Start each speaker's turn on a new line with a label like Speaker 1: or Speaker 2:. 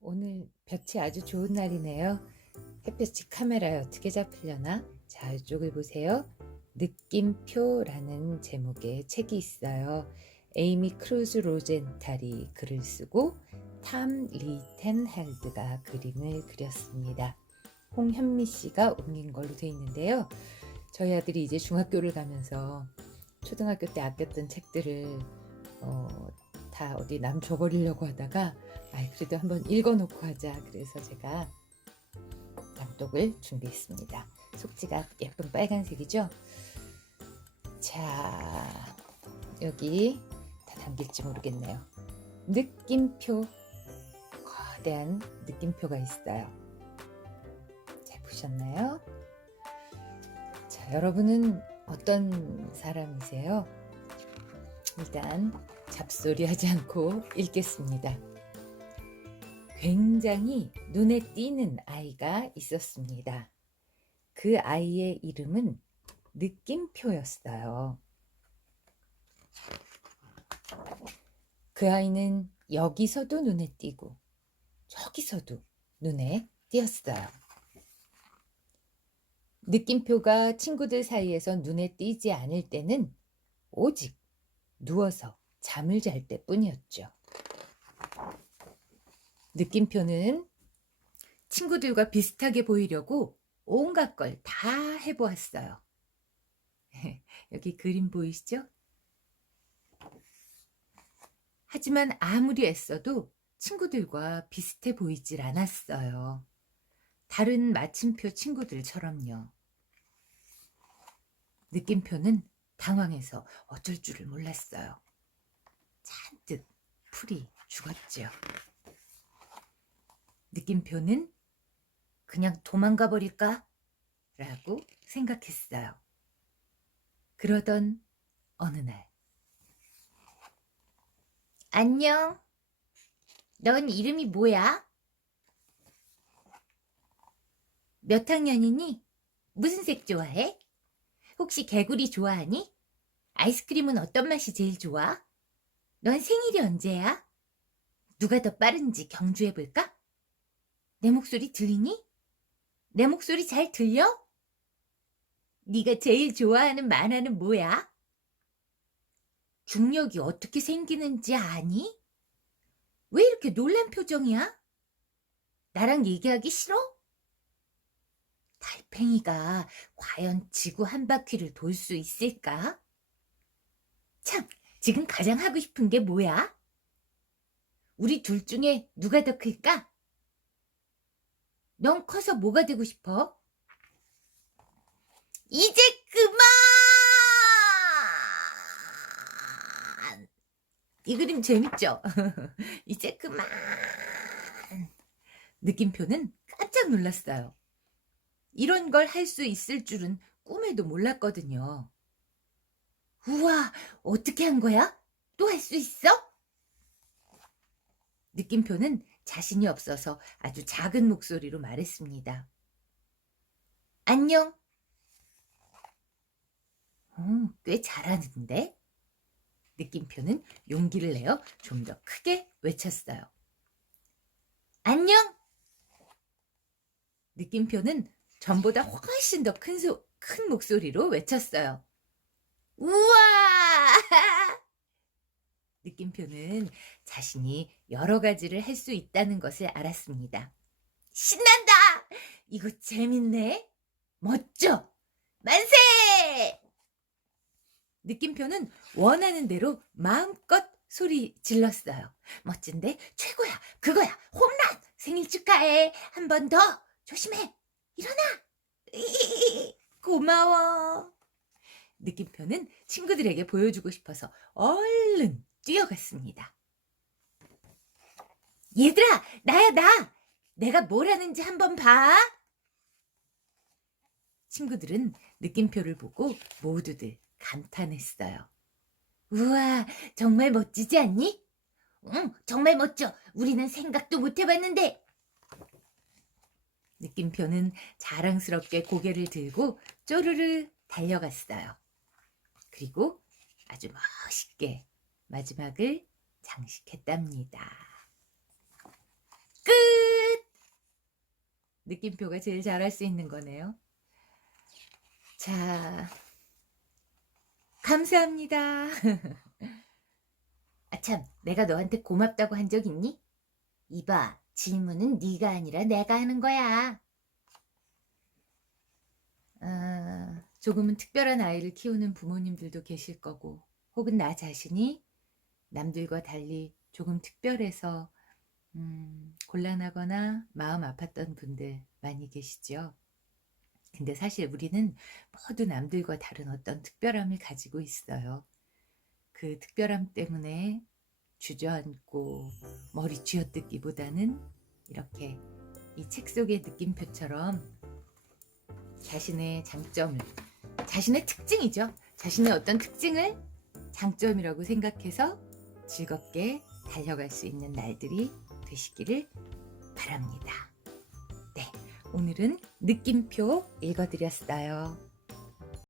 Speaker 1: 오늘 볕이 아주 좋은 날이네요. 햇볕이 카메라에 어떻게 잡히려나? 자, 이쪽을 보세요. 느낌표라는 제목의 책이 있어요. 에이미 크루즈 로젠탈이 글을 쓰고 탐 리텐헬드가 그림을 그렸습니다. 홍현미 씨가 옮긴 걸로 돼 있는데요. 저희 아들이 이제 중학교를 가면서 초등학교 때 아꼈던 책들을 어, 다 어디 남 줘버리려고 하다가 아이 그래도 한번 읽어놓고 하자 그래서 제가 낭독을 준비했습니다. 속지가 예쁜 빨간색이죠. 자 여기 다 담길지 모르겠네요. 느낌표 거대한 느낌표가 있어요. 잘 보셨나요? 자 여러분은 어떤 사람이세요? 일단 잡소리 하지 않고 읽겠습니다. 굉장히 눈에 띄는 아이가 있었습니다. 그 아이의 이름은 느낌표였어요. 그 아이는 여기서도 눈에 띄고 저기서도 눈에 띄었어요. 느낌표가 친구들 사이에서 눈에 띄지 않을 때는 오직 누워서 잠을 잘 때뿐이었죠. 느낌표는 친구들과 비슷하게 보이려고 온갖 걸 다 해보았어요. 여기 그림 보이시죠? 하지만 아무리 애써도 친구들과 비슷해 보이질 않았어요. 다른 마침표 친구들처럼요. 느낌표는 당황해서 어쩔 줄을 몰랐어요. 잔뜩 풀이 죽었죠. 느낌표는 그냥 도망가 버릴까? 라고 생각했어요. 그러던 어느 날. 안녕. 넌 이름이 뭐야? 몇 학년이니? 무슨 색 좋아해? 혹시 개구리 좋아하니? 아이스크림은 어떤 맛이 제일 좋아? 넌 생일이 언제야? 누가 더 빠른지 경주해볼까? 내 목소리 들리니? 내 목소리 잘 들려? 네가 제일 좋아하는 만화는 뭐야? 중력이 어떻게 생기는지 아니? 왜 이렇게 놀란 표정이야? 나랑 얘기하기 싫어? 달팽이가 과연 지구 한 바퀴를 돌 수 있을까? 참, 지금 가장 하고 싶은 게 뭐야? 우리 둘 중에 누가 더 클까? 넌 커서 뭐가 되고 싶어? 이제 그만! 이 그림 재밌죠? 이제 그만! 느낌표는 깜짝 놀랐어요. 이런 걸 할 수 있을 줄은 꿈에도 몰랐거든요. 우와, 어떻게 한 거야? 또 할 수 있어? 느낌표는 자신이 없어서 아주 작은 목소리로 말했습니다. 안녕. 음, 꽤 잘하는데? 느낌표는 용기를 내어 좀 더 크게 외쳤어요. 안녕! 느낌표는 전보다 훨씬 더큰큰 목소리로 외쳤어요. 우와! 느낌표는 자신이 여러 가지를 할 수 있다는 것을 알았습니다. 신난다! 이거 재밌네? 멋져! 만세! 느낌표는 원하는 대로 마음껏 소리 질렀어요. 멋진데? 최고야! 그거야! 홈런! 생일 축하해! 한 번 더! 조심해! 일어나! 고마워! 느낌표는 친구들에게 보여주고 싶어서 얼른 뛰어갔습니다. 얘들아, 나야, 나! 내가 뭘 하는지 한번 봐! 친구들은 느낌표를 보고 모두들 감탄했어요. 우와, 정말 멋지지 않니? 응, 정말 멋져. 우리는 생각도 못 해봤는데. 느낌표는 자랑스럽게 고개를 들고 쪼르르 달려갔어요. 그리고 아주 멋있게 마지막을 장식했답니다. 끝! 느낌표가 제일 잘할 수 있는 거네요. 자, 감사합니다. 아 참, 내가 너한테 고맙다고 한 적 있니? 이봐, 질문은 네가 아니라 내가 하는 거야. 아, 조금은 특별한 아이를 키우는 부모님들도 계실 거고, 혹은 나 자신이 남들과 달리 조금 특별해서 음, 곤란하거나 마음 아팠던 분들 많이 계시죠. 근데 사실 우리는 모두 남들과 다른 어떤 특별함을 가지고 있어요. 그 특별함 때문에 주저앉고 머리 쥐어뜯기보다는 이렇게 이 책 속의 느낌표처럼 자신의 장점을, 자신의 특징이죠. 자신의 어떤 특징을 장점이라고 생각해서 즐겁게 달려갈 수 있는 날들이 되시기를 바랍니다. 네, 오늘은 느낌표 읽어드렸어요.